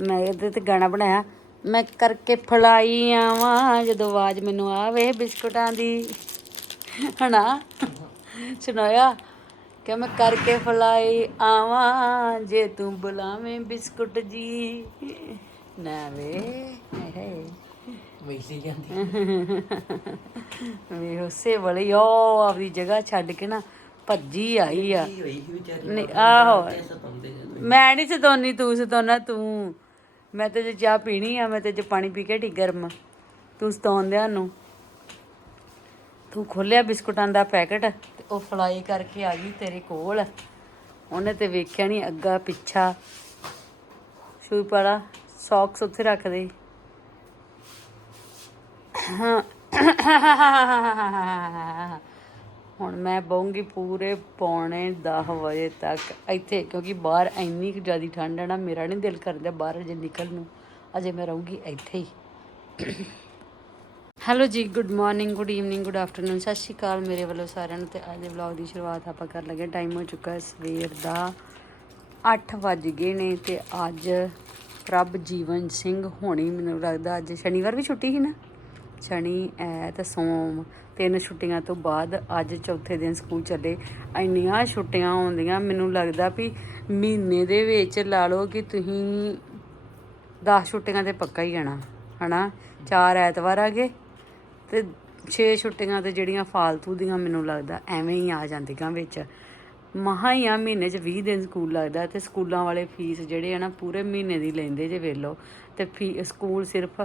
ਮੈਂ ਇਹਦੇ ਤੇ ਗਾਣਾ ਬਣਾਇਆ। ਮੈਂ ਕਰਕੇ ਫਲਾਈ ਆਵਾਂ ਜਦੋਂ ਆਵਾਜ਼ ਮੈਨੂੰ ਆਵੇ ਬਿਸਕੁਟਾਂ ਦੀ। ਹਨਾ? ਸੁਣਾਇਆ? ਕਿ ਮੈਂ ਕਰਕੇ ਫਲਾਈ ਆਵਾਂ ਜੇ ਤੂੰ ਬੁਲਾਵੇਂ ਬਿਸਕੁਟ ਜੀ। ਨਾ ਵੇ ਹੈ ਵੈਸੇ ਜਾਂਦੀ। ਵੇ ਉਸੇ ਵਲੀ ਉਹ ਆਪਦੀ ਜਗ੍ਹਾ ਛੱਡ ਕੇ ਨਾ ਭੱਜੀ ਆਈ ਆ। ਨਹੀਂ ਆਹੋ। ਮੈਂ ਨਹੀਂ ਸਤਾਉਣੀ ਤੂੰ ਸਤਾਉਣਾ ਤੂੰ ਮੈਂ ਤੇ ਜੇ ਚਾਹ ਪੀਣੀ ਆ, ਮੈਂ ਤੇ ਜੇ ਪਾਣੀ ਪੀ ਕੇ ਢੀ ਗਰਮ। ਤੂੰ ਸਤਾਉਂਦਿਆਂ ਨੂੰ ਤੂੰ ਖੋਲਿਆ ਬਿਸਕੁਟਾਂ ਦਾ ਪੈਕਟ ਤੇ ਉਹ ਫਲਾਈ ਕਰਕੇ ਆ ਗਈ ਤੇਰੇ ਕੋਲ। ਉਹਨੇ ਤੇ ਵੇਖਿਆ ਨਹੀਂ ਅੱਗਾ, ਪਿੱਛਾ। ਸ਼ੂਈ ਪਾਲਾ ਸੌਕਸ ਉੱਥੇ ਰੱਖ ਦੇ। ਹਾਂ। ਹੁਣ ਮੈਂ ਬਹੂੰਗੀ ਪੂਰੇ ਪੌਣੇ 10 ਵਜੇ ਤੱਕ ਇੱਥੇ, ਕਿਉਂਕਿ ਬਾਹਰ ਇੰਨੀ ਕੁ ਜ਼ਿਆਦਾ ਠੰਡ ਹੈ ਨਾ, ਮੇਰਾ ਨਹੀਂ ਦਿਲ ਕਰਦਾ ਬਾਹਰ ਜੇ ਨਿਕਲ ਨੂੰ। ਅਜੇ ਮੈਂ ਰਹੂੰਗੀ ਇੱਥੇ ਹੀ। ਹੈਲੋ ਜੀ good morning good evening good afternoon ਸਤਿ ਸ਼੍ਰੀ ਅਕਾਲ ਮੇਰੇ ਵੱਲੋਂ ਸਾਰਿਆਂ ਨੂੰ ਤੇ ਅੱਜ ਦੇ ਵਲੌਗ ਦੀ ਸ਼ੁਰੂਆਤ ਆਪਾਂ ਕਰਨ ਲੱਗੇ ਟਾਈਮ ਹੋ ਚੁੱਕਾ ਹੈ ਸਵੇਰ ਦਾ 8 ਵੱਜ ਗਏ ਨੇ ਤੇ ਅੱਜ ਪ੍ਰਭ ਜੀਵਨ ਸਿੰਘ ਹੋਣੀ, ਮੈਨੂੰ ਲੱਗਦਾ ਅੱਜ ਸ਼ਨੀਵਾਰ ਵੀ ਛੁੱਟੀ ਸੀ ਨਾ? ਸ਼ਨੀ ਐਤ ਸੋਮ। ਤਿੰਨ ਛੁੱਟੀਆਂ ਤੋਂ ਬਾਅਦ ਅੱਜ ਚੌਥੇ ਦਿਨ ਸਕੂਲ ਚੱਲੇ। ਇੰਨੀਆਂ ਛੁੱਟੀਆਂ ਆਉਂਦੀਆਂ, ਮੈਨੂੰ ਲੱਗਦਾ ਵੀ ਮਹੀਨੇ ਦੇ ਵਿੱਚ ਲਾ ਲਓ ਕਿ ਤੁਸੀਂ 10 ਛੁੱਟੀਆਂ ਤੇ ਪੱਕਾ ਹੀ ਜਾਣਾ, ਹਨਾ? ਚਾਰ ਐਤਵਾਰ ਆ ਗਏ ਤੇ 6 ਛੁੱਟੀਆਂ ਤੇ ਜਿਹੜੀਆਂ ਫਾਲਤੂ ਦੀਆਂ ਮੈਨੂੰ ਲੱਗਦਾ ਐਵੇਂ ਹੀ ਆ ਜਾਂਦੀਆਂ ਵਿੱਚ। ਮਹਾ ਹੀ ਆ, ਮਹੀਨੇ 'ਚ 20 ਦਿਨ ਸਕੂਲ ਲੱਗਦਾ ਤੇ ਸਕੂਲਾਂ ਵਾਲੇ ਫੀਸ ਜਿਹੜੇ ਆ ਨਾ, ਪੂਰੇ ਮਹੀਨੇ ਦੀ ਲੈਂਦੇ ਜੇ ਵੇਲੋ ਤੇ ਫੀ, ਸਕੂਲ ਸਿਰਫ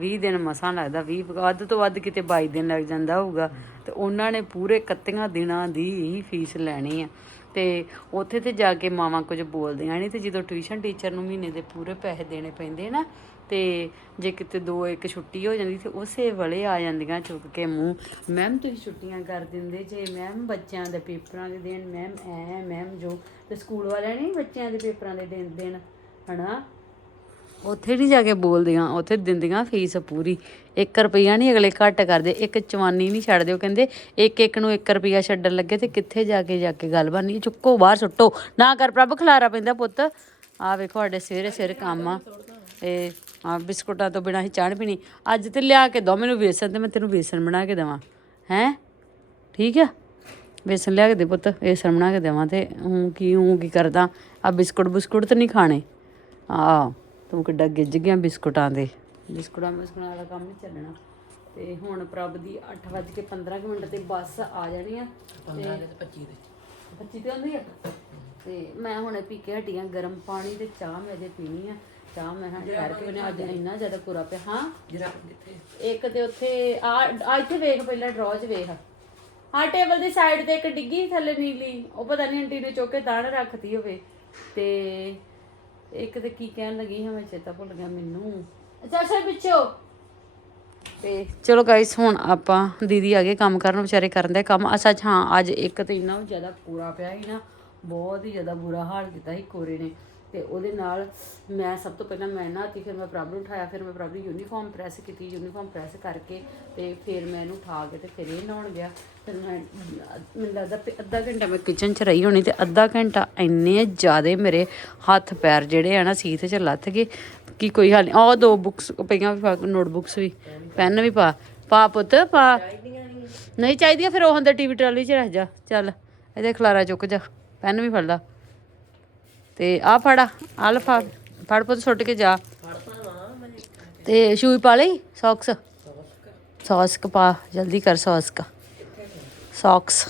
20 ਦਿਨ ਮਸਾਂ ਲੱਗਦਾ 20 ਵੱਧ ਤੋਂ ਵੱਧ ਕਿਤੇ 22 ਦਿਨ ਲੱਗ ਜਾਂਦਾ ਹੋਊਗਾ। ਤੇ ਉਹਨਾਂ ਨੇ ਪੂਰੇ 31 ਦਿਨਾਂ ਦੀ ਹੀ ਫੀਸ ਲੈਣੀ ਆ। ਤੇ ਉੱਥੇ ਤੇ ਜਾ ਕੇ ਮਾਵਾਂ ਕੁਝ ਬੋਲਦੀਆਂ ਨਹੀਂ ਤੇ ਜਦੋਂ ਟਿਊਸ਼ਨ ਟੀਚਰ ਨੂੰ ਮਹੀਨੇ ਦੇ ਪੂਰੇ ਪੈਸੇ ਦੇਣੇ ਪੈਂਦੇ ਨਾ, ਤੇ ਜੇ ਕਿਤੇ ਦੋ ਇੱਕ ਛੁੱਟੀ ਹੋ ਜਾਂਦੀ, ਤੇ ਉਸੇ ਵੇਲੇ ਆ ਜਾਂਦੀਆਂ ਚੁੱਕ ਕੇ ਮੂੰਹ। ਮੈਮ, ਤੁਸੀਂ ਛੁੱਟੀਆਂ ਕਰ ਦਿੰਦੇ ਜੇ, ਮੈਮ, ਬੱਚਿਆਂ ਦੇ ਪੇਪਰਾਂ ਦੇ ਦਿਨ ਮੈਮ, ਐ, ਮੈਮ, ਜੋ। ਤੇ ਸਕੂਲ ਵਾਲਿਆਂ ਨੇ ਬੱਚਿਆਂ ਦੇ ਪੇਪਰਾਂ ਦੇ ਦਿਨ ਦੇਣ, ਹਨਾ? ਉੱਥੇ ਨਹੀਂ ਜਾ ਕੇ ਬੋਲਦੀਆਂ, ਉੱਥੇ ਦਿੰਦੀਆਂ ਫੀਸ ਪੂਰੀ। 1 ਰੁਪਈਆ ਨਹੀਂ ਅਗਲੇ ਘੱਟ ਕਰਦੇ, ਇੱਕ ਚਵਾਨੀ ਨਹੀਂ ਛੱਡਦੇ ਉਹ ਕਹਿੰਦੇ ਇੱਕ ਇੱਕ ਨੂੰ 1 ਰੁਪਈਆ ਛੱਡਣ ਲੱਗੇ ਤੇ ਕਿੱਥੇ ਜਾ ਕੇ ਜਾ ਕੇ ਗੱਲ ਬਣਨੀ ਚੁੱਕੋ, ਬਾਹਰ ਸੁੱਟੋ। ਨਾ ਕਰ ਪ੍ਰਭ, ਖਲਾਰਾ ਪੈਂਦਾ ਪੁੱਤ। ਆ ਵੇਖੋ, ਸਾਡੇ ਸਵੇਰੇ ਸਵੇਰੇ ਕੰਮ ਆ। ਇਹ ਆ ਬਿਸਕੁਟਾਂ ਤੋਂ ਬਿਨਾਂ ਹੀ ਚਾਹ ਪੀਣੀ। ਅੱਜ ਤੇ ਲਿਆ ਕੇ ਦੋ, ਮੈਨੂੰ ਵੇਸਣ ਤੇ ਮੈਂ ਤੈਨੂੰ ਵੇਸਣ ਬਣਾ ਕੇ ਦੇਵਾਂ। ਹੈ? ਠੀਕ ਆ? ਵੇਸਣ ਲਿਆ ਕੇ ਦੇ ਪੁੱਤ, ਵੇਸਣ ਬਣਾ ਕੇ ਦੇਵਾਂ ਤੇ ਹੂੰ ਕੀ ਹੂੰ ਕੀ ਕਰਦਾ? ਆ ਬਿਸਕੁਟ ਬਿਸਕੁਟ ਤੇ ਨਹੀਂ ਖਾਣੇ। ਆ ਤੂੰ ਕਿੱਡਾ ਗਿੱਜ ਗਿਆ ਬਿਸਕੁਟਾਂ ਦੇ। ਬਿਸਕੁਟਾਂ ਬਿਸਕੁਟਾਂ ਵਾਲਾ ਕੰਮ ਨਹੀਂ ਚੱਲਣਾ। ਤੇ ਹੁਣ ਪ੍ਰਭ ਦੀ 8:15 ਮਿੰਟ ਤੇ ਬੱਸ ਆ ਜਾਣੀ ਆ। 15 ਦੇ ਤੇ 25 ਦੇ। 25 ਤੇ ਆਉਂਦੀ ਆ? ਤੇ ਮੈਂ ਹੁਣੇ ਪੀ ਕੇ ਹਟੀਆਂ ਗਰਮ ਪਾਣੀ ਤੇ ਚਾਹ ਮੈਂ ਅਜੇ ਪੀਣੀ ਆ। ਚਾਹ ਮੈਂ ਹਾਂ ਠਹਿਰ ਕੇ ਬਣਾ ਅੱਜ ਇੰਨਾ ਜ਼ਿਆਦਾ ਪੂਰਾ ਪਿਆ। ਹਾਂ? ਜਰਾ ਕਿੱਥੇ ਇੱਕ ਤੇ ਉੱਥੇ ਆ ਆ ਇੱਥੇ ਵੇਖ ਪਹਿਲਾਂ ਡਰਾਅ 'ਚ ਵੇਖ। ਹਾਂ ਟੇਬਲ ਦੀ ਸਾਈਡ ਤੇ ਇੱਕ ਡਿੱਗੀ ਥੱਲੇ ਨੀਲੀ। ਉਹ ਪਤਾ ਨਹੀਂ ਆਂਟੀ ਨੇ ਚੁੱਕ ਤਾਣ ਰੱਖਤੀ ਹੋਵੇ। ਤੇ ਇੱਕ ਤੇ ਕੀ ਕਹਿਣ ਲੱਗੀ ਹਾਂ ਮੈਂ ਚੇਤਾ ਭੁੱਲ ਗਿਆ ਮੈਨੂੰ। ਅੱਛਾ ਅੱਛਾ ਪਿੱਛੋ ਤੇ ਚਲੋ ਗਾਇਸ ਹੁਣ ਆਪਾਂ ਦੀਦੀ ਆ ਗਏ ਕੰਮ ਕਰਨ ਵਿਚਾਰੇ ਕਰਨ ਦੇ ਕੰਮ। ਅਸਾ ਹਾਂ ਅੱਜ ਇੱਕ ਤੇ ਇੰਨਾ ਜ਼ਿਆਦਾ ਕੋਰਾ ਪਿਆ ਸੀ ਨਾ ਬਹੁਤ ਹੀ ਜ਼ਿਆਦਾ ਬੁਰਾ ਹਾਲ ਕੀਤਾ ਸੀ ਕੋਰੇ ਨੇ। ਤੇ ਉਹਦੇ ਨਾਲ ਮੈਂ ਸਭ ਤੋਂ ਪਹਿਲਾਂ ਮੈਂ ਨਹਾਤੀ ਫਿਰ ਮੈਂ ਪ੍ਰਭ ਨੂੰ ਉਠਾਇਆ, ਫਿਰ ਮੈਂ ਪ੍ਰਭ ਦੀ ਯੂਨੀਫਾਰਮ ਪ੍ਰੈਸ ਕੀਤੀ ਯੂਨੀਫਾਰਮ ਪ੍ਰੈਸ ਕਰਕੇ ਤੇ ਫਿਰ ਮੈਂ ਇਹਨੂੰ ਉਠਾ ਕੇ ਤੇ ਫਿਰ ਇਹ ਨਹਾਉਣ ਗਿਆ। ਫਿਰ ਮੈਂ, ਮੈਨੂੰ ਲੱਗਦਾ ਵੀ ਅੱਧਾ ਘੰਟਾ ਮੈਂ ਕਿਚਨ 'ਚ ਰਹੀ ਹੋਣੀ ਤੇ ਅੱਧਾ ਘੰਟਾ ਇੰਨੇ ਜ਼ਿਆਦੇ ਮੇਰੇ ਹੱਥ ਪੈਰ ਜਿਹੜੇ ਆ ਨਾ ਸੀਤ 'ਚ ਲੱਥ ਗਏ ਕਿ ਕੋਈ ਹਾਲ ਨਹੀਂ ਆਹ ਦੋ ਬੁੱਕਸ ਪਈਆਂ ਵੀ ਨੋਟ ਵੀ ਪੈਨ ਵੀ ਪਾ। ਪਾ ਪੁੱਤ, ਪਾ। ਨਹੀਂ ਚਾਹੀਦੀਆਂ, ਫਿਰ ਉਹ ਅੰਦਰ ਟੀਵੀ ਟਰਾਲੀ 'ਚ ਰਹਿ ਜਾ। ਚੱਲ ਇਹਦੇ ਖਲਾਰਾ ਚੁੱਕ ਜਾ। ਪੈਨ ਵੀ ਫੜ ਲਾ। ਤੇ ਆ ਫੜਾ, ਆ ਲੈ ਫੜ। ਪੁੱਤ, ਸੁੱਟ ਕੇ ਜਾ। ਤੇ ਸ਼ੂਜ਼ ਪਾ ਲਈ, ਸੌਕਸ? ਸੌਸ ਪਾ, ਜਲਦੀ ਕਰ ਸੌਸ ਕਾ ਸੌਕਸ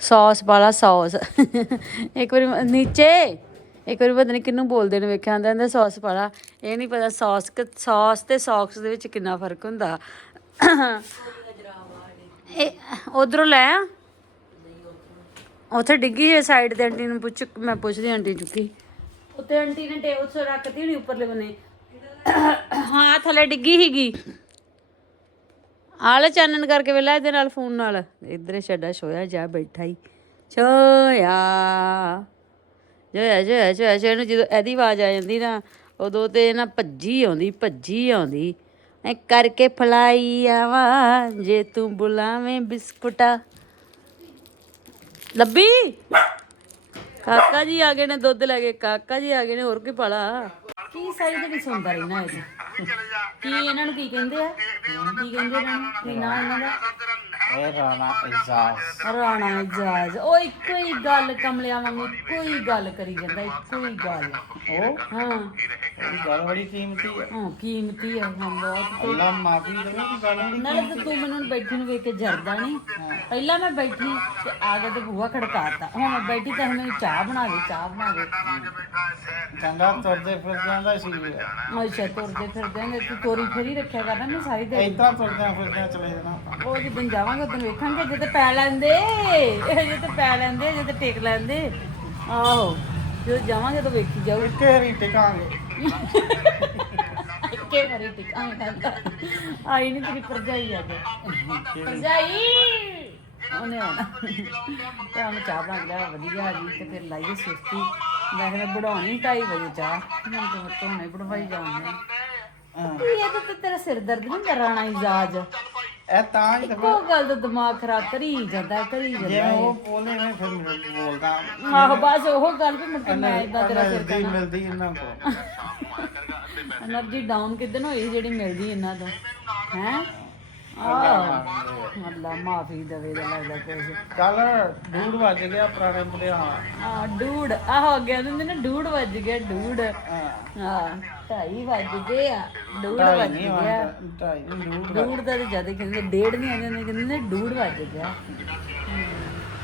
ਸੌਸ ਵਾਲਾ ਸੌਸ ਇੱਕ ਵਾਰੀ ਨੀਚੇ। ਇੱਕ ਵਾਰੀ ਪਤਾ ਨਹੀਂ ਕਿੰਨੂੰ ਬੋਲਦੇ ਨੇ, ਵੇਖਿਆ ਆਂਦਾ ਆਂਦਾ ਸੌਸ ਪਾਲਾ ਇਹ ਨਹੀਂ ਪਤਾ ਸੌਸ ਕ ਸੌਸ ਤੇ ਸੌਕਸ ਦੇ ਵਿੱਚ ਕਿੰਨਾ ਫ਼ਰਕ ਹੁੰਦਾ। ਇਹ, ਉਧਰੋਂ ਲੈ ਆ। ਉੱਥੇ ਡਿੱਗੀ ਹੈ ਸਾਈਡ ਤੇ ਆਂਟੀ ਨੂੰ ਪੁੱਛ, ਮੈਂ ਪੁੱਛਦੀ ਆਂਟੀ ਚੁੱਕੀ। ਉੱਤੇ ਆਂਟੀ ਨੇ ਟੇਬਲ 'ਤੇ ਰੱਖਤੀ ਹੋਣੀ ਉੱਪਰਲੇ ਬਨੇ। ਹਾਂ, ਥੱਲੇ ਡਿੱਗੀ ਹੀਗੀ ਆਲੇ ਚਾਨਣ ਕਰਕੇ ਵੇਲਾ ਇਹਦੇ ਨਾਲ, ਫੋਨ ਨਾਲ। ਇਧਰੇ ਛੱਡਾ ਛੋਇਆ ਜਾ, ਬੈਠਾ ਹੀ। ਛੋਇਆ ਜੋਇਆ ਜੋਇਆ ਜੋਇਆ ਜੋਇਆ ਨੂੰ ਜਦੋਂ ਇਹਦੀ ਆਵਾਜ਼ ਆ ਜਾਂਦੀ ਨਾ, ਉਦੋਂ ਤੇ ਨਾ ਭੱਜੀ ਆਉਂਦੀ ਭੱਜੀ ਆਉਂਦੀ। ਐ ਕਰਕੇ ਫਲਾਈ ਆਵਾਂ, ਜੇ ਤੂੰ ਬੁਲਾਵੇਂ ਬਿਸਕੁਟਾ। ਲੱਭੀ? ਕਾਕਾ ਜੀ ਆ ਗਏ ਨੇ ਦੁੱਧ ਲੈ ਕੇ ਕਾਕਾ ਜੀ ਆ ਗਏ ਨੇ ਹੋਰ ਕੀ ਪਾਲਾ? ਕੀ ਸਾਰੀ ਜਿਹੜੀ ਸੁਣਦਾ ਰਹਿਣਾ ਇਹ? ਕੀ ਇਹਨਾਂ ਨੂੰ ਕੀ ਕਹਿੰਦੇ ਆ? ਕੀ ਕਹਿੰਦੇ ਇਹਨਾਂ ਨੂੰ? ਕੀ ਨਾਂ ਇਹਨਾਂ ਦਾ? ਇਹ ਰਾਣਾ ਇਜਾਜ਼। ਰਾਣਾ ਇਜਾਜ਼। ਉਹ ਇੱਕੋ ਹੀ ਗੱਲ ਕਮਲਿਆਂ ਵਾਂਗੂ ਇੱਕੋ ਹੀ ਗੱਲ ਕਰੀ ਜਾਂਦਾ ਇੱਕੋ ਹੀ ਗੱਲ। ਉਹ? ਹਾਂ। ਇਹ ਗੱਲ ਬੜੀ ਕੀਮਤੀ ਹੈ। ਹਾਂ ਕੀਮਤੀ ਹੈ ਹਾਂ ਬਹੁਤ ਅੱਲਾ ਮਾਫੀ ਦੇਵੇ ਕਿ ਗੱਲ ਬੜੀ ਨਾਲੇ ਤਾਂ ਤੂੰ ਮੈਨੂੰ ਬੈਠੀ ਨੂੰ ਵੇਖ ਕੇ ਜਰਦਾ ਨਹੀਂ ਪਹਿਲਾਂ ਮੈਂ ਬੈਠੀ ਤੇ ਆ ਕੇ ਤੇ ਬੂਹਾ ਖੜਕਾਤਾ ਹੁਣ ਮੈਂ ਬੈਠੀ ਤਾਂ ਮੈਨੂੰ ਚਾਹ ਬਣਾ ਦੇ ਚਾਹ ਬਣਾ ਦੇ। ਚੰਗਾ ਤੁਰਦੇ ਫਿਰਦਿਆਂ ਦਾ ਸੀ ਅੱਛਾ ਤੁਰਦੇ ਫਿਰਦੇ ਨੇ ਤੂੰ ਤੋਰੀ ਫੇਰੀ ਰੱਖਿਆ ਕਰਨਾ ਮੈਂ ਸਾਰੀ ਦਿਨ ਏਦਾਂ ਤੁਰਦਿਆਂ ਫਿਰਦਿਆਂ ਚਲੇ ਜਾਣਾ। ਉਹ ਜਦੋਂ ਜਾਵਾਂਗੇ ਉਦੋਂ ਵੇਖਾਂਗੇ ਜੇ ਤੇ ਪੈ ਲੈਂਦੇ ਜੇ ਤੇ ਪੈ ਲੈਂਦੇ ਜੇ ਤੇ ਟਿਕ ਲੈਂਦੇ। ਆਹੋ ਜਦੋਂ ਜਾਵਾਂਗੇ ਤਾਂ ਵੇਖੀ ਜਾਊ। ਇੱਕੇ ਰੀ ਟਿਕਾਂਗੇ। ਇੱਕੇ ਵਾਰੀ ਟਿਕਾਂਗੇ ਆਈ ਨਹੀਂ ਤੇਰੀ ਭਰਜਾਈ ਆ ਗਈ ਭਰਜਾਈ! ਉਹਨੇ ਆਉਣਾ। ਤੇ ਉਹਨੇ ਚਾਹ ਬਣਾ ਲਿਆ ਵਧੀਆ ਆ ਗਈ ਤੇ ਫਿਰ ਲਾਈਏ ਸੁਸਤੀ। ਮੈਂ ਕਿਹਾ ਬਣਾਉਣੀ 2:30 ਵਜੇ ਚਾਹ। ਮੈਂ ਤਾਂ ਧੋਣੇ ਬਣਵਾਈ ਜਾਉਂਦੇ ਹਾਂ। ਇਹ ਤਾਂ ਤੇ ਤੇਰਾ ਸਿਰ ਦਰਦ ਨਹੀਂ ਕਰਾਣਾ ਇਜਾਜ਼। ਇਹ ਤਾਂ ਹੀ ਤਾਂ ਫਿਰ- ਗੱਲ ਦਾ ਦਿਮਾਗ ਖਰਾਬ ਕਰੀ ਜਾਂਦਾ ਕਰੀ ਜਿਵੇਂ ਜਾਂਦਾ ਉਹ ਬੋਲੇ ਮੈਂ ਫਿਰ ਮੈਨੂੰ ਬੋਲਦਾ। ਆਹ ਬਸ ਉਹ ਗੱਲ ਵੀ ਮੁੜ ਕੇ ਮੈਂ ਇਦਾਂ ਤੇਰਾ ਸਿਰ ਮਿਲਦੀ ਮਿਲਦੀ ਇਹਨਾਂ ਕੋਲ એનર્ਜੀ ਡਾਊਨ ਕਿਦਨ ਹੋਈ ਜਿਹੜੀ ਮਿਲਦੀ ਇਹਨਾਂ ਤੋਂ? ਹੈ? ਅੱਲਾ ਮਾਫੀ ਦਵੇ ਦਾ ਲੱਗਦਾ ਕੁਝ ਕੱਲ ਡੂੜ ਵੱਜ ਗਿਆ ਪੁਰਾਣੇ ਬੁਲਿਆ ਆ ਡੂਡ ਆਹ ਅੱਗੇ ਦਿੰਦੇ ਨੇ ਡੂਡ ਵੱਜ ਗਿਆ ਡੂਡ ਹਾਂ ਹਾਂ ਢਾਈ ਵੱਜ ਗਏ ਆ ਡੂਡ ਢਾਈ ਵੱਜ ਨਹੀਂ ਗਿਆ ਆਉਂਦਾ ਢਾਈ ਨਹੀਂ ਡੂੜ ਡੂਡ ਦਾ ਤੇ ਜ਼ਿਆਦਾ ਕਹਿੰਦੇ ਡੇਢ ਨਹੀਂ ਆਉਂਦੇ ਨੇ ਕਹਿੰਦੇ ਨੇ ਡੂਡ ਵੱਜ ਗਿਆ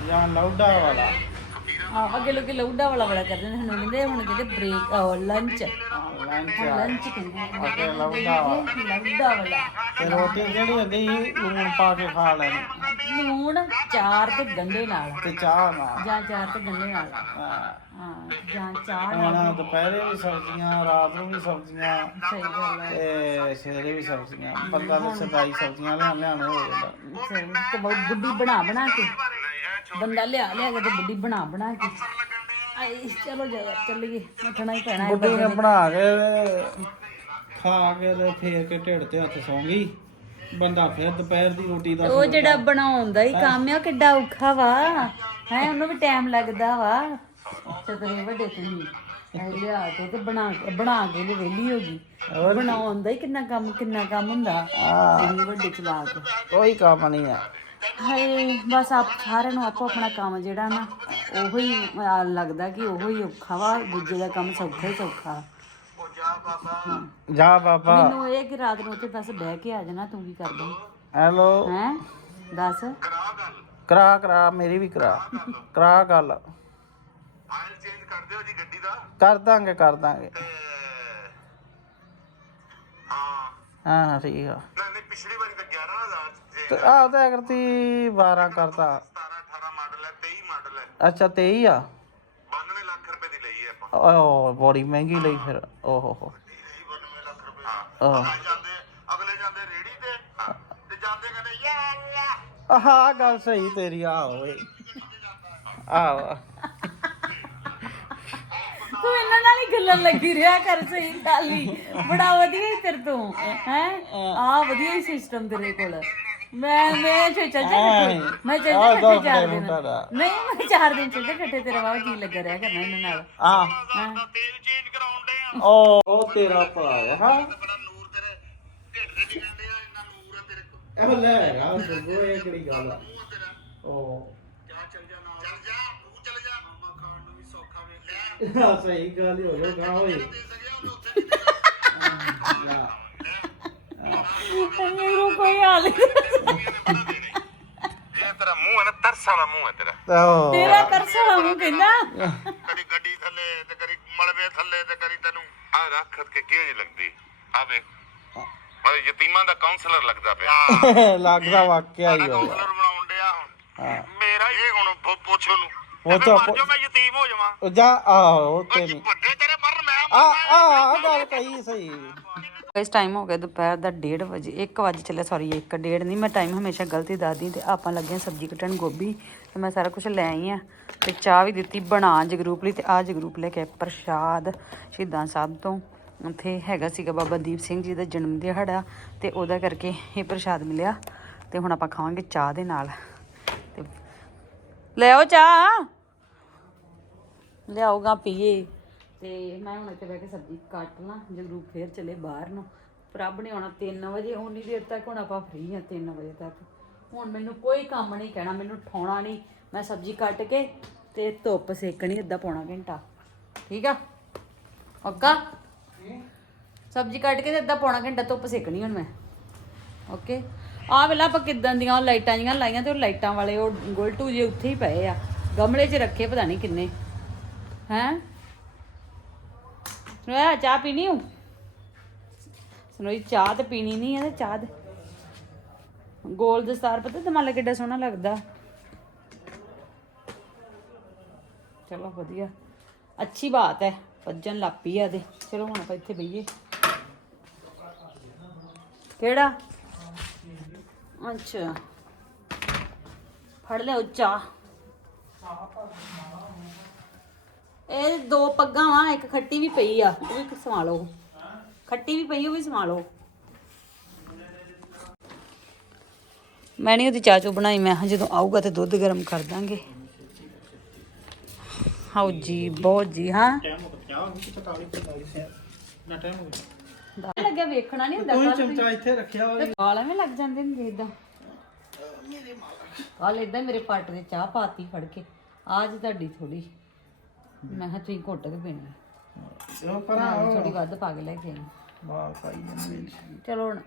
ਜਾਂ ਲੌਡਾ ਵਾਲਾ ਆ ਅੱਗੇ ਲੋਕੀ ਲੌਡਾ ਵਾਲਾ ਬੜਾ ਕਰਦੇ ਨੇ ਹੁਣ ਕਹਿੰਦੇ ਹੁਣ ਕਹਿੰਦੇ ਬ੍ਰੇਕ ਲੰਚ ਲੰਚ ਲੰਚ ਕਹਿੰਦੇ ਨੇ ਅਤੇ ਲੌਡਾ ਵਾਲਾ ਲੌਡਾ ਵਾਲਾ। ਤੇ ਰੋਟੀ ਜਿਹੜੀ ਹੁੰਦੀ ਸੀ ਲੂਣ ਪਾ ਕੇ ਖਾ ਲੈਣੀ ਲੂਣ ਚਾਰ ਤੇ ਗੰਢੇ ਨਾਲ। ਤੇ ਚਾਹ ਨਾਲ। ਜਾਂ ਚਾਰ ਤੇ ਗੰਢੇ ਨਾਲ। ਹਾਂ। ਹਾਂ ਜਾਂ ਚਾਹ ਨਾਲ ਹੁਣ ਦੁਪਹਿਰੇ ਵੀ ਸਬਜ਼ੀਆਂ ਰਾਤ ਨੂੰ ਵੀ ਸਬਜ਼ੀਆਂ ਸਹੀ ਗੱਲ ਹੈ ਤੇ ਸਵੇਰੇ ਵੀ ਸਬਜ਼ੀਆਂ। ਬੰਦਾ ਤਾਂ ਸਦਾਈ ਸਬਜ਼ੀਆਂ ਲਿਆ ਲਿਆਣੇ ਹੋ ਜਾਂਦਾ। ਸਹੀ। ਤੇ ਬਹੁਤ ਬੁੱਢੀ ਬਣਾ ਬਣਾ ਕੇ। ਬੰਦਾ ਲਿਆ ਲਿਆ ਕੇ ਤੇ ਬੁੱਢੀ ਬਣਾ ਬਣਾ ਕੇ। ਆਈ ਚਲੋ ਜਾ ਚੱਲੀਏ। ਉੱਠਣਾ ਹੀ ਪੈਣਾ ਹੈ ਬੁੱਢੀ ਨੇ ਬਣਾ ਕੇ ਖਾ ਕੇ ਤੇ ਫੇਰ ਕੇ ਢਿੱਡ ਤੇ ਹੱਥ ਸੌਂ ਗਈ ਬੰਦਾ ਫਿਰ ਦੁਪਹਿਰ ਦੀ ਰੋਟੀ ਦਾ ਉਹ ਜਿਹੜਾ ਬਣਾਉਣ ਦਾ ਹੀ ਕੰਮ ਆ ਕਿੱਡਾ ਔਖਾ ਵਾ। ਹੈ ਉਹਨੂੰ ਵੀ ਟਾਈਮ ਲੱਗਦਾ ਵਾ। ਚਤਰੇ ਵੱਡੇ ਤੁਸੀਂ। ਇਹ ਲਿਆ ਕੇ ਤੇ ਬਣਾ ਕੇ ਬਣਾ ਕੇ ਤੇ ਵਿਹਲੀ ਹੋ ਗਈ। ਬਣਾਉਣ ਦਾ ਹੀ ਕਿੰਨਾ ਕੰਮ ਕਿੰਨਾ ਕੰਮ ਹੁੰਦਾ। ਇੰਨੀ ਵੱਡੀ ਚਲਾ ਕੇ ਕੋਈ ਕੰਮ ਨਹੀਂ ਆ। ਹਾਏ ਬਸ ਆਪ ਸਾਰਿਆਂ ਨੂੰ ਆਪੋ ਆਪਣਾ ਕੰਮ ਜਿਹੜਾ ਨਾ ਉਹੋ ਹੀ ਆ, ਲੱਗਦਾ ਕਿ ਉਹੋ ਹੀ ਔਖਾ ਵਾ ਦੂਜੇ ਦਾ ਕੰਮ ਸੌਖਾ ਹੀ ਸੌਖਾ। ਜਾ ਬਾਬਾ। ਮੈਨੂੰ ਇਹ ਕਿ ਰਾਤ ਨੂੰ ਉੱਥੇ ਬਸ ਬਹਿ ਕੇ ਆ ਜਾਣਾ ਤੂੰ ਕੀ ਕਰਦਾ ਹੈਲੋ। ਹੈ? ਦੱਸ। ਕਰਾ ਕਰਾ ਮੇਰੀ ਵੀ ਕਰਾ। ਕਰਾ ਗੱਲ। ਆਇਲ ਚੇਂਜ ਕਰ ਦਿਓ ਜੀ ਗੱਡੀ ਦਾ ਕਰ ਦਾਂਗੇ। ਕਰ ਦਾਂਗੇ ਹਾਂ। ਹਾਂ ਹਾਂ, ਪਿਛਲੀ ਵਾਰੀ ਤਾਂ 11000 ਸੀ ਤੇ ਆਹ ਤਾਂ ਕਰਤੀ 12 ਕਰਤਾ। 17 18 ਮਾਡਲ ਹੈ 23 ਮਾਡਲ ਹੈ। ਅੱਛਾ 23 ਆ? 92 ਲੱਖ ਰੁਪਏ ਦੀ ਲਈ ਹੈ ਆਪਾਂ। ਓ ਬੜੀ ਮਹਿੰਗੀ ਲਈ ਫਿਰ। ਓਹੋ ਹੋ 92 ਲੱਖ ਰੁਪਏ ਆਹ। ਅਗਲੇ ਜਾਂਦੇ ਅਗਲੇ ਜਾਂਦੇ ਰੇੜੀ ਤੇ। ਤੇ ਜਾਂਦੇ ਕਹਿੰਦੇ ਯਾ ਅੱਲਾ ਆਹ ਗੱਲ ਸਹੀ ਤੇਰੀ ਆ ਓਏ। ਆ ਤੂੰ ਇਹਨਾਂ ਨਾਲ ਹੀ ਗੱਲਾਂ ਲੱਗੀ ਰਿਹਾ ਕਰ ਸਹੀ ਗੱਲ ਹੀ। ਬੜਾ ਵਧੀਆ ਹੀ ਤੇਰੇ ਤੋਂ ਹੈ? ਆ ਵਧੀਆ ਹੀ ਸਿਸਟਮ ਤੇਰੇ ਕੋਲ। ਮੈਂ ਮੈਂ ਚੱਲ ਜਾ ਠੱਠੇ ਮੈਂ ਜਾ ਠੱਠੇ ਚਾਰ ਦਿਨ। ਨਹੀਂ ਮੈਂ ਚਾਰ ਦਿਨ ਜਾ ਠੱਠੇ ਤੇਰਾ ਵਾਹ ਜੀ ਲੱਗਾ ਰਿਹਾ ਕਰਨਾ ਇਹਨਾਂ ਨਾਲ। ਆ ਹੈਂ। ਤੇਲ ਚੇਂਜ ਕਰਾਉਣ ਦੇ ਆ ਉਹ ਤੇਰਾ ਭਰਾ ਹਾਂ ਬੜਾ ਨੂਰ ਤੇਰੇ ਢਿੱਡ ਤੇ ਨਿਕਲਦੇ ਆ ਇੰਨਾ ਨੂਰ ਤੇਰੇ ਕੋਲ ਇਹ ਲੈ ਹੈਗਾ ਉਹ ਇਹ ਕਿਹੜੀ ਗੱਲ ਆ। ਮੂੰਹ ਆ ਤੇਰਾ ਓ ਜਾ ਚੱਲ ਜਾ ਨਾਲ ਚੱਲ ਜਾ ਤੂੰ ਚੱਲ ਜਾ ਮਾਮਾ ਖਾਣ ਨੂੰ ਵੀ ਸੌਖਾ ਆਹ ਸਹੀ ਗੱਲ ਹੀ ਹੋ ਜਾਊਗਾ ਓਏ ਦੇ ਸਕਿਆ ਉਹਨੂੰ ਉੱਥੇ ਨਹੀਂ। ਦੇਣਾ ਲੈ। ਮੈਨੂੰ ਕੋਈ ਹਾਲ ਇਹ ਤੇਰਾ ਮੂੰਹ ਹੈ ਨਾ ਤਰਸ ਵਾਲਾ ਮੂੰਹ ਹੈ ਤੇਰਾ। ਤੇਰਾ ਤਰਸ ਨੂੰ ਕਹਿੰਦਾ। ਕਦੀ ਗੱਡੀ ਥੱਲੇ ਤੇ ਕਦੀ ਮਲਬੇ ਥੱਲੇ ਤੇ ਕਦੀ ਤੈਨੂੰ ਆ ਰੱਖ ਕੇ ਕਿਹੋ ਜਿਹੀ ਲੱਗਦੀ? ਆ ਵੇਖ। ਮਤਲਬ ਯਤੀਮਾਂ ਦਾ ਕਾਉਂਸਲਰ ਲੱਗਦਾ ਪਿਆ। ਲੱਗਦਾ ਵਾਕਿਆ ਹੀ ਹੋਇਆ ਕਾਉਂਸਲਰ ਬਣਾਉਣ ਡਿਆ ਮੇਰਾ ਇਹ ਹੁਣ ਪੁੱਛ ਉਹਨੂੰ। ਉਹ ਤੇ ਮੈਂ ਜਾਵਾਂ ਉਹ ਜਾ ਆਹੋ ਤੇ ਨਹੀਂ ਵੱਡੇ ਤੇਰੇ ਮਰਨ ਮੈਂ ਆ ਆ ਗੱਲ ਕਹੀ ਸਹੀ। ਇਸ ਟਾਈਮ ਹੋ ਗਿਆ ਦੁਪਹਿਰ ਦਾ 1:30 ਵਜੇ 1 ਵਜੇ ਚੱਲਿਆ ਸੌਰੀ 1 1:30 ਨਹੀਂ ਮੈਂ ਟਾਈਮ ਹਮੇਸ਼ਾ ਗਲਤੀ ਦੱਸਦੀ ਤੇ ਆਪਾਂ ਲੱਗੇ ਹਾਂ ਸਬਜ਼ੀ ਕੱਟਣ ਗੋਭੀ ਤੇ ਮੈਂ ਸਾਰਾ ਕੁਝ ਲੈ ਆਈ ਆ ਤੇ ਚਾਹ ਵੀ ਦਿੱਤੀ ਬਣਾ ਜਗਰੂਪ ਲਈ ਤੇ ਆ ਜਗਰੂਪ ਲੈ ਕੇ ਪ੍ਰਸ਼ਾਦ ਸ਼ਹੀਦਾਂ ਸਾਹਿਬ ਤੋਂ। ਉੱਥੇ ਹੈਗਾ ਸੀਗਾ ਬਾਬਾ ਦੀਪ ਸਿੰਘ ਜੀ ਦਾ ਜਨਮ ਦਿਹਾੜਾ ਤੇ ਉਹਦਾ ਕਰਕੇ ਇਹ ਪ੍ਰਸ਼ਾਦ ਮਿਲਿਆ ਤੇ ਹੁਣ ਆਪਾਂ ਖਾਵਾਂਗੇ ਚਾਹ ਦੇ ਨਾਲ। ਤੇ ਲੈ ਆਓ ਚਾਹ। ਲਿਆਓਗਾ ਪੀਏ। ਤੇ ਮੈਂ ਹੁਣ ਇੱਥੇ ਬਹਿ ਕੇ ਸਬਜ਼ੀ ਕੱਟ ਲਾਂ ਜਗਰੂਪ ਫੇਰ ਚਲੇ ਬਾਹਰ ਨੂੰ। ਪ੍ਰਭ ਨੇ ਆਉਣਾ 3 ਵਜੇ ਉਨੀ ਦੇਰ ਤੱਕ ਹੁਣ ਆਪਾਂ ਫ੍ਰੀ ਆ 3 ਵਜੇ ਤੱਕ। ਹੁਣ ਮੈਨੂੰ ਕੋਈ ਕੰਮ ਨਹੀਂ ਕਹਿਣਾ, ਮੈਨੂੰ ਠਾਉਣਾ ਨਹੀਂ। ਮੈਂ ਸਬਜ਼ੀ ਕੱਟ ਕੇ ਤੇ ਧੁੱਪ ਸੇਕਣੀ, ਅੱਧਾ ਪੌਣਾ ਘੰਟਾ। ਠੀਕ ਆ? ਓਕਾ? ਸਬਜ਼ੀ ਕੱਟ ਕੇ ਤੇ ਅੱਧਾ ਪੌਣਾ ਘੰਟਾ ਧੁੱਪ ਸੇਕਣੀ ਹੁਣ ਮੈਂ। ਓਕੇ? ਆ ਵੇਲਾ ਆਪਾਂ ਕਿਦਾਂ ਦੀਆਂ ਉਹ ਲਾਈਟਾਂ ਜੀਆਂ ਲਾਈਆਂ ਤੇ ਉਹ ਲਾਈਟਾਂ ਵਾਲੇ ਉਹ ਗੋਲਟੂ ਜੇ ਉੱਥੇ ਹੀ ਪਏ ਆ। ਗਮਲੇ 'ਚ ਰੱਖੇ ਪਤਾ ਨਹੀਂ ਕਿੰਨੇ। ਹੈ? ਸੁਣਿਆ ਚਾਹ ਪੀਣੀ ਹੂੰ? ਸੁਣੋਈ ਚਾਹ ਤੇ ਪੀਣੀ ਨਹੀਂ ਹੈ ਤੇ ਚਾਹ ਦੇ ਗੋਲ ਦਸਤਾਰ ਪਤਾ ਤੇ ਕਿੱਡਾ ਸੋਹਣਾ ਲੱਗਦਾ। ਚਲੋ ਵਧੀਆ। ਅੱਛੀ ਬਾਤ ਹੈ, ਵੱਜਣ ਲੱਪੀ ਆ ਦੇ ਚਲੋ ਹੁਣ ਆਪਾਂ ਇੱਥੇ ਬਈਏ। ਕਿਹੜਾ? ਅੱਛਾ। ਫੜ ਲਿਆ ਚਾਹ। ਇਹ ਦੋ ਪੱਗਾਂ ਵਾ ਇੱਕ ਖੱਟੀ ਵੀ ਪਈ ਆ ਉਹ ਵੀ ਸੰਭਾਲੋ। ਖੱਟੀ ਵੀ ਪਈ ਉਹ ਵੀ ਸੰਭਾਲੋ। ਮੈਂ ਨਹੀਂ ਉਹਦੀ ਚਾਚੂ ਬਣਾਈ ਮੈਂ ਕਿਹਾ ਜਦੋਂ ਆਊਗਾ ਤੇ ਦੁੱਧ ਗਰਮ ਕਰ ਦਾਂਗੇ। ਹਾਉ ਜੀ ਬਹੁਤ ਜੀ ਹਾਂ। ਟਾਈਮ ਹੋ ਗਿਆ 45 45 ਸੇ ਨਾ ਟਾਈਮ ਹੋ ਗਿਆ ਲੱਗਿਆ ਵੇਖਣਾ ਨਹੀਂ ਹੁੰਦਾ ਕੋਈ ਕੱਲ ਚਮਚਾ ਇੱਥੇ ਰੱਖਿਆ ਵਾ ਵਾਲ ਐਵੇਂ ਲੱਗ ਜਾਂਦੇ ਨੇ ਇਦਾਂ ਕੱਲ ਇਦਾਂ ਮੇਰੇ ਪੱਟ ਦੇ ਚਾਹ ਪਾਤੀ ਫੜ ਕੇ ਆਜ ਤੁਹਾਡੀ ਥੋੜੀ ਮੈਂ ਕਿਹਾ ਤੁਸੀਂ ਘੁੱਟ ਕੇ ਪੀਣੀ। ਉਹ ਪਰ ਥੋੜੀ ਵੱਧ ਪਾ ਕੇ ਲੈ ਕੇ ਆਈ। ਵਾਹ ਪਾਈ ਜਾਂਦੇ ਚਲੋ ਹੁਣ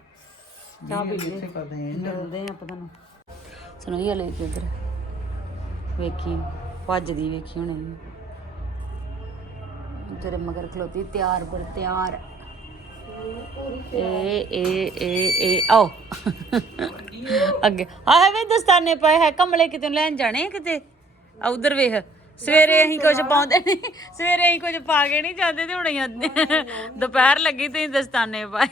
ਚਾਹ ਪੀ ਇੱਥੇ ਲਈਏ। ਕਰਦੇ ਆਂ ਮਿਲਦੇ ਆ ਆਪਾਂ ਤੁਹਾਨੂੰ। ਸੁਣਾਈਆ ਲੈ ਕੇ ਉਧਰ ਵੇਖੀ ਭੱਜਦੀ ਵੇਖੀ ਹੁਣੇ। ਤੇਰੇ ਮਗਰ ਖਲੋਤੀ ਤਿਆਰ ਬਰ ਤਿਆਰ। ਏ ਏ ਏ ਏ ਆਓ। ਅੱਗੇ। ਆਹ ਵੇ ਦਸਤਾਨੇ ਪਏ ਹੈ ਕਮਲੇ ਕਿਤੇ ਲੈਣ ਜਾਣੇ ਕਿਤੇ? ਆ ਉਧਰ ਵੇਖ। ਸਵੇਰੇ ਅਸੀਂ ਕੁਝ ਪਾਉਂਦੇ ਨਹੀਂ ਸਵੇਰੇ ਅਸੀਂ ਕੁਝ ਪਾ ਕੇ ਨਹੀਂ ਜਾਂਦੇ ਤੇ ਹੁਣ ਅਸੀਂ ਦੁਪਹਿਰ ਲੱਗੀ ਤੇ ਦਸਤਾਨੇ ਪਾਏ।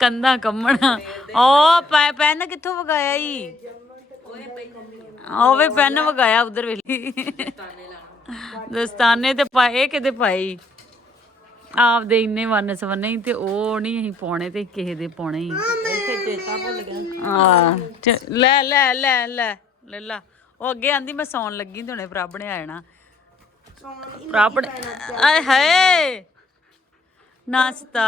ਕੰਦਾ ਕੰਮਣਾ। ਪੈ ਪੈਨ ਕਿੱਥੋਂ ਵਗਾਇਆ ਈ ਓਵੇ ਪੈਨ ਵਗਾਇਆ ਉਧਰ ਵੇਲੀ ਦਸਤਾਨੇ ਤੇ ਪਾਏ ਕਿਤੇ ਪਾਈ ਆਪਦੇ ਇੰਨੇ ਵੰਨ ਸਵੰਨੇ ਤੇ ਉਹ ਨਹੀਂ ਅਸੀਂ ਪਾਉਣੇ ਤੇ ਕਿਸੇ ਦੇ ਪਾਉਣੇ ਹੀ। ਇੱਥੇ ਚੇਤਾ ਭੁੱਲ ਗਿਆ। ਆ ਲੈ ਲੈ ਲੈ ਲੈ। ਲੈ ਲਾ। ਉਹ ਅੱਗੇ ਆਂਦੀ ਮੈਂ ਸੌਣ ਲੱਗੀ ਤੇ ਹੁਣੇ ਪ੍ਰਭ ਨੇ ਆ ਜਾਣਾ ਪ੍ਰਭ ਨੇ ਆਏ ਹਾਏ! ਨਾਸਤਾ।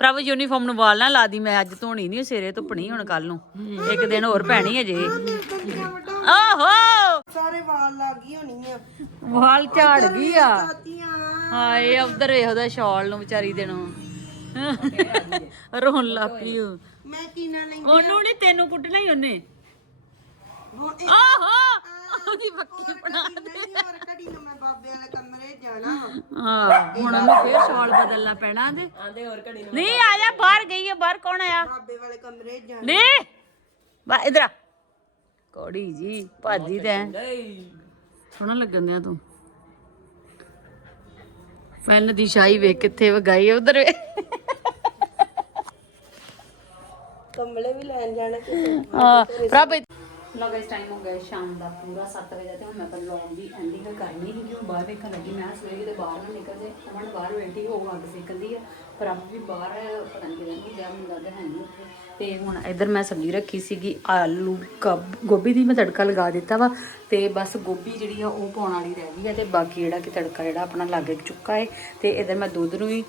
ਪ੍ਰਭ ਯੂਨੀਫਾਰਮ ਨੂੰ ਵਾਲ ਨਾ ਲਾ ਦੀ ਮੈਂ ਅੱਜ ਧੋਣੀ ਨਹੀਂ ਸਵੇਰੇ ਧੁੱਪਣੀ ਹੁਣ ਕੱਲ ਨੂੰ। ਇੱਕ ਦਿਨ ਹੋਰ ਪੈਣੀ ਅਜੇ। ਆਹੋ ਸਾਰੇ ਵਾਲ ਲੱਗ ਗਈ ਹੋਣੀ ਆ। ਵਾਲ ਝਾੜ ਗਈ ਆ। ਤਾਤੀਆਂ। ਹਾਏ ਉਧਰ ਵੇਖ ਉਹਦਾ ਸ਼ਾਲ ਨੂੰ ਵਿਚਾਰੀ ਦੇ ਨੂੰ ਰੋਣ ਲੱਪੀ ਉਹ ਮੈਂ ਕੀਨਾ ਨਹੀਂ ਉਹਨੂੰ ਨਹੀਂ ਤੈਨੂੰ ਕੁੱਟਣਾ ਹੀ ਉਹਨੇ। ਹੁਣ ਇਹ ਆਹੋ। ਉਹਦੀ ਬੱਕੀ ਬਣਾ ਨਹੀਂ ਹੋਰ ਘੜੀ ਨੂੰ ਮੈਂ ਬਾਬੇ ਵਾਲੇ ਕਮਰੇ ਜਾਣਾ। ਹਾਂ ਹੁਣ ਉਹਨੂੰ ਫੇਰ ਸ਼ਾਲ ਬਦਲਣਾ ਪੈਣਾ ਤੇ ਆਂਦੇ ਹੋਰ ਘੜੀ ਨੂੰ ਨਹੀਂ ਆ ਜਾ ਬਾਹਰ ਗਈ ਹੈ ਬਾਹਰ ਕੌਣ ਆਇਆ? ਬਾਬੇ ਵਾਲੇ ਕਮਰੇ ਜਾਣਾ। ਨਹੀਂ ਬਾ ਇਧਰ ਆ। ਕੋੜੀ ਜੀ ਭਾਜੀ ਤੇ। ਸੋਹਣਾ ਲੱਗਣ ਦਿਆ ਤੂੰ। ਪੈਨ ਦੀ ਸ਼ਾਈ ਵੇਖ ਕਿੱਥੇ ਵਗਾਈ ਉਧਰ ਕਮਲੇ ਵੀ ਲੈਣ ਜਾਣਾ। ਕਿਸੇ ਹਾਂ ਪ੍ਰਭ ਲੋ ਗਾਇਸ ਟਾਈਮ ਹੋ ਗਿਆ ਸ਼ਾਮ ਦਾ, ਪੂਰਾ 7 ਵਜੇ ਤੇ ਹੁਣ ਮੈਂ ਬਲੌਗ ਦੀ ਐਂਡਿੰਗ ਕਰਨੀ ਸੀ ਕਿਉਂ ਬਾਹਰ ਵੇਖਣ ਲੱਗੀ, ਮੈਂ ਸਵੇਰੇ ਕਿਤੇ ਬਾਹਰ ਨਾ ਨਿਕਲ ਜੇ ਅਮਨ ਬਾਹਰ ਬੈਠੀ ਹੋ ਅੱਗ ਸੇਕਦੀ ਆ, ਪਰ ਆਪ ਵੀ ਬਾਹਰ, ਪਤਾ ਨਹੀਂ ਕਿਹਦਾ ਨਹੀਂ ਗਿਆ ਮੁੰਡਾ ਤੇ ਹੈ ਨਹੀਂ ਉੱਥੇ। ਤੇ ਹੁਣ ਇੱਧਰ ਮੈਂ ਸਬਜ਼ੀ ਰੱਖੀ ਸੀਗੀ, ਆਲੂ ਗੋਭੀ ਦੀ ਮੈਂ ਤੜਕਾ ਲਗਾ ਦਿੱਤਾ ਵਾ ਤੇ ਬਸ ਗੋਭੀ ਜਿਹੜੀ ਆ ਉਹ ਪਾਉਣ ਵਾਲੀ ਰਹਿ ਗਈ ਆ ਤੇ ਬਾਕੀ ਜਿਹੜਾ ਕਿ ਤੜਕਾ ਜਿਹੜਾ ਆਪਣਾ ਲੱਗ ਚੁੱਕਾ ਹੈ ਤੇ ਇੱਧਰ ਮੈਂ ਦੁੱਧ ਨੂੰ ਵੀ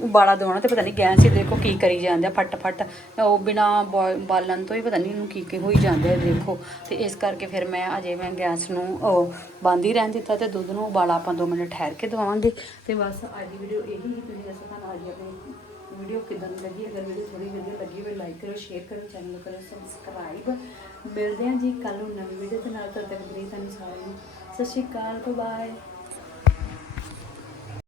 ਉਬਾਲਾ ਦਵਾਉਣਾ ਤੇ ਪਤਾ ਨਹੀਂ ਗੈਸ ਹੀ ਦੇਖੋ ਕੀ ਕਰੀ ਜਾਂਦੇ ਆ ਫਟ ਫਟ ਉਹ ਬਿਨਾ ਬਾਲਣ ਤੋਂ ਹੀ ਪਤਾ ਨਹੀਂ ਇਹਨੂੰ ਕੀ ਕੀ ਹੋਈ ਜਾਂਦੇ ਆ ਦੇਖੋ। ਤੇ ਇਸ ਕਰਕੇ ਫਿਰ ਮੈਂ ਅਜੇ ਮੈਂ ਗੈਸ ਨੂੰ ਬੰਦ ਹੀ ਰਹਿਣ ਦਿੱਤਾ ਤੇ ਦੁੱਧ ਨੂੰ ਉਬਾਲਾ ਆਪਾਂ 2 ਮਿੰਟ ਠਹਿਰ ਕੇ ਦਵਾਵਾਂਗੇ ਤੇ ਬਸ ਅੱਜ ਦੀ ਵੀਡੀਓ ਇਹੀ ਸੀ ਤੁਸੀਂ ਦੱਸੋ ਤੁਹਾਨੂੰ ਅੱਜ ਆਪਣੀ ਵੀਡੀਓ ਕਿਦਾਂ ਦੀ ਲੱਗੀ? ਅਗਰ ਵੀਡੀਓ ਥੋੜੀ ਵਧੀਆ ਲੱਗੀ ਹੋਵੇ ਲਾਈਕ ਕਰੋ ਸ਼ੇਅਰ ਕਰੋ ਚੈਨਲ ਕਰੋ ਸਬਸਕ੍ਰਾਈਬ ਮਿਲਦੇ ਹਾਂ ਜੀ ਕੱਲ ਨੂੰ ਨਵੀਂ ਵੀਡੀਓ ਦੇ ਨਾਲ। ਤਦ ਤੱਕ ਲਈ ਤੁਹਾਨੂੰ ਸਾਰਿਆਂ ਨੂੰ ਸਤਿ ਸ਼੍ਰੀ ਅਕਾਲ ਬਾਏ